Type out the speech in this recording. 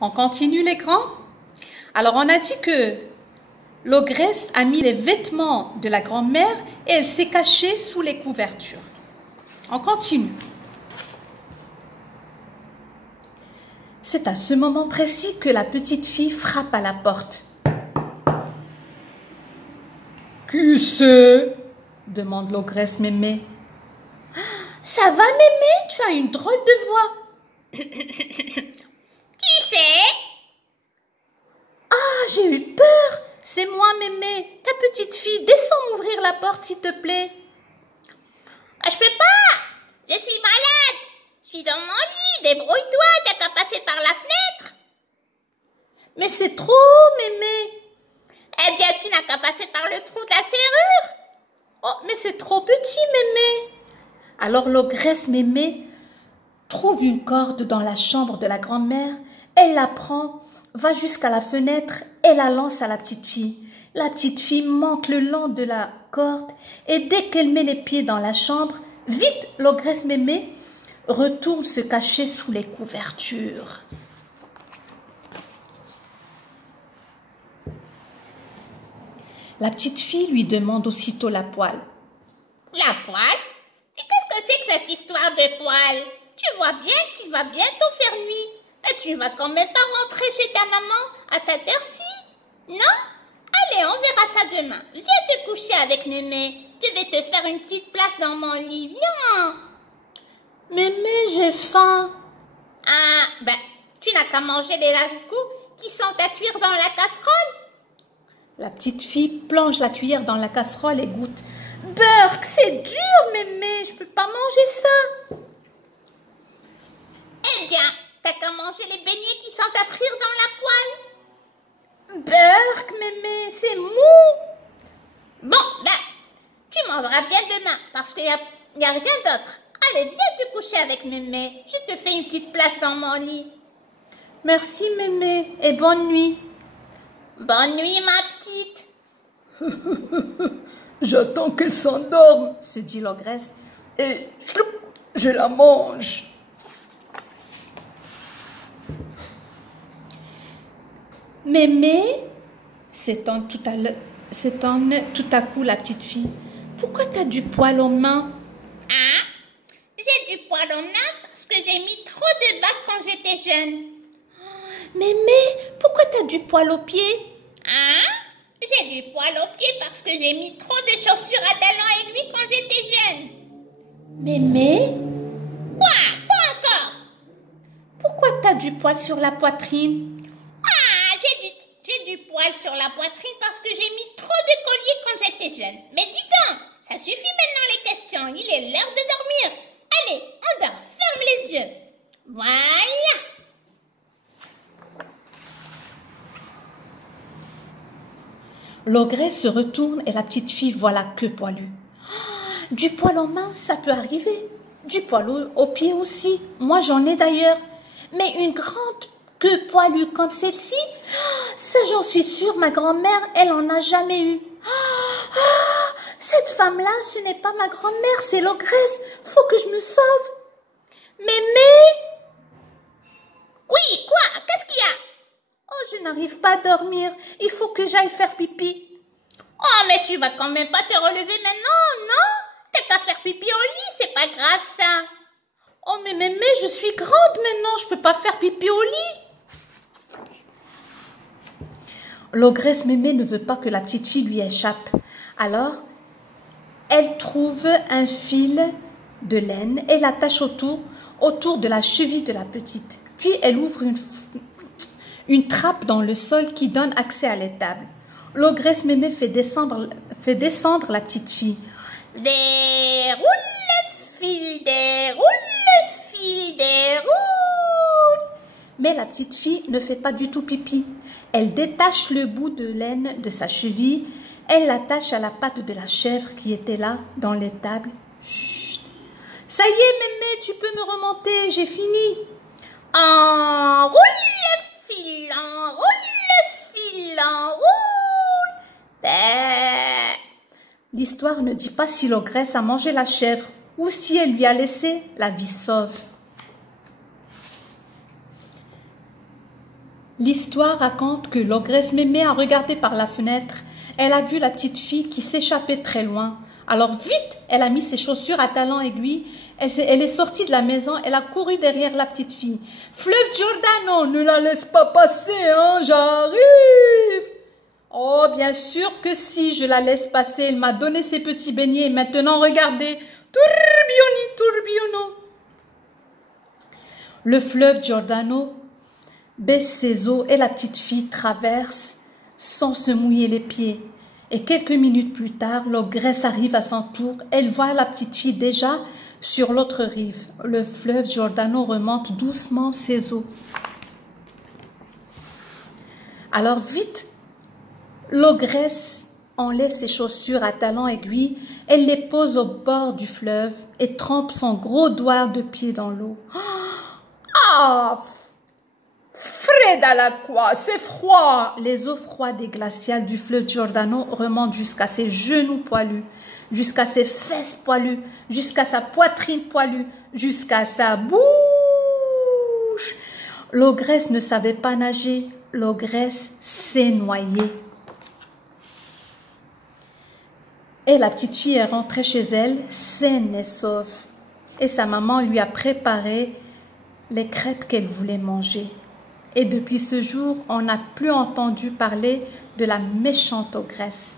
On continue les grands? Alors on a dit que l'ogresse a mis les vêtements de la grand-mère et elle s'est cachée sous les couvertures. On continue. C'est à ce moment précis que la petite fille frappe à la porte. « Qui c'est ?» demande l'ogresse Mémé. « Ça va Mémé, tu as une drôle de voix. » Qui c'est? Ah, j'ai eu peur. C'est moi Mémé, ta petite fille. Descends m'ouvrir la porte s'il te plaît. Je peux pas. Je suis malade. Je suis dans mon lit. Débrouille-toi, t'as qu'à passer par la fenêtre. Mais c'est trop Mémé. Eh bien, tu n'as qu'à passer par le trou de la serrure. Oh, mais c'est trop petit Mémé. Alors l'ogresse Mémé trouve une corde dans la chambre de la grand-mère. Elle la prend, va jusqu'à la fenêtre et la lance à la petite fille. La petite fille monte le long de la corde et dès qu'elle met les pieds dans la chambre, vite l'ogresse Mémé retourne se cacher sous les couvertures. La petite fille lui demande aussitôt la poêle. La poêle? Et qu'est-ce que c'est que cette histoire de poêle? Tu vois bien qu'il va bientôt faire nuit. Et tu vas quand même pas rentrer chez ta maman à cette heure-ci? Non? Allez, on verra ça demain. Viens te coucher avec Mémé. Je vais te faire une petite place dans mon lit. Viens. Mémé, j'ai faim. Ah, ben, tu n'as qu'à manger les haricots qui sont à cuire dans la casserole. La petite fille plonge la cuillère dans la casserole et goûte. Burk, c'est dur, Mémé, je peux pas manger ça. Eh bien, t'as qu'à manger les beignets qui sont à frire dans la poêle. Burk, Mémé, c'est mou. Bon, ben, tu mangeras bien demain parce qu'il n'y a rien d'autre. Allez, viens te coucher avec Mémé. Je te fais une petite place dans mon lit. Merci, Mémé, et bonne nuit. Bonne nuit, ma petite. J'attends qu'elle s'endorme, se dit l'ogresse, et je la mange. Mémé, s'étonne tout à coup la petite fille. Pourquoi t'as du poil aux mains? Hein? J'ai du poil aux mains parce que j'ai mis trop de bacs quand j'étais jeune. Mémé, pourquoi t'as du poil aux pieds? Hein? J'ai du poil aux pieds parce que j'ai mis trop de chaussures à talons aiguilles quand j'étais jeune. Mémé? Quoi? Quoi encore? Pourquoi t'as du poil sur la poitrine? Ah, j'ai du poil sur la poitrine parce que j'ai mis trop de colliers quand j'étais jeune. Mais dis donc, ça suffit maintenant les questions. Il est l'heure de dormir. Allez, on dort. Ferme les yeux. Voilà. L'ogresse se retourne et la petite fille voit la queue poilue. Oh, du poil en main, ça peut arriver. Du poil aux pieds aussi. Moi, j'en ai d'ailleurs. Mais une grande queue poilue comme celle-ci, oh, ça j'en suis sûre, ma grand-mère, elle en a jamais eu. Oh, oh, cette femme-là, ce n'est pas ma grand-mère, c'est l'ogresse. Faut que je me sauve. Mémé? Oui, quoi? Qu'est-ce qu'il y a? Oh, je n'arrive pas à dormir. Il faut que j'aille faire pipi. Oh, mais tu vas quand même pas te relever maintenant, non? T'as qu'à faire pipi au lit, c'est pas grave ça. Oh, mais Mémé, je suis grande maintenant, je peux pas faire pipi au lit. L'ogresse Mémé ne veut pas que la petite fille lui échappe. Alors, elle trouve un fil de laine et l'attache autour de la cheville de la petite. Puis, elle ouvre une trappe dans le sol qui donne accès à l'étable. L'ogresse Mémé fait descendre la petite fille. Déroule le fil, déroule. Mais la petite fille ne fait pas du tout pipi. Elle détache le bout de laine de sa cheville. Elle l'attache à la patte de la chèvre qui était là dans l'étable. Chut. Ça y est, Mémé, tu peux me remonter, j'ai fini. Enroule le fil, enroule. Ben. L'histoire ne dit pas si l'ogresse a mangé la chèvre ou si elle lui a laissé la vie sauve. L'histoire raconte que l'ogresse Mémé a regardé par la fenêtre. Elle a vu la petite fille qui s'échappait très loin. Alors vite, elle a mis ses chaussures à talons aiguilles. Elle est sortie de la maison. Elle a couru derrière la petite fille. « Fleuve Giordano, ne la laisse pas passer, hein, j'arrive !» Oh, bien sûr que si, je la laisse passer. Elle m'a donné ses petits beignets. Maintenant, regardez. Tourbilloni, tourbillonno. Le fleuve Giordano baisse ses eaux et la petite fille traverse sans se mouiller les pieds. Et quelques minutes plus tard, l'ogresse arrive à son tour. Elle voit la petite fille déjà sur l'autre rive. Le fleuve Giordano remonte doucement ses eaux. Alors vite, l'ogresse enlève ses chaussures à talons aiguilles. Elle les pose au bord du fleuve et trempe son gros doigt de pied dans l'eau. Ah! Fred à la quoi, c'est froid. Les eaux froides et glaciales du fleuve Giordano remontent jusqu'à ses genoux poilus, jusqu'à ses fesses poilues, jusqu'à sa poitrine poilue, jusqu'à sa bouche. L'ogresse ne savait pas nager, l'ogresse s'est noyée. Et la petite fille est rentrée chez elle, saine et sauve. Et sa maman lui a préparé les crêpes qu'elle voulait manger. Et depuis ce jour, on n'a plus entendu parler de la méchante ogresse.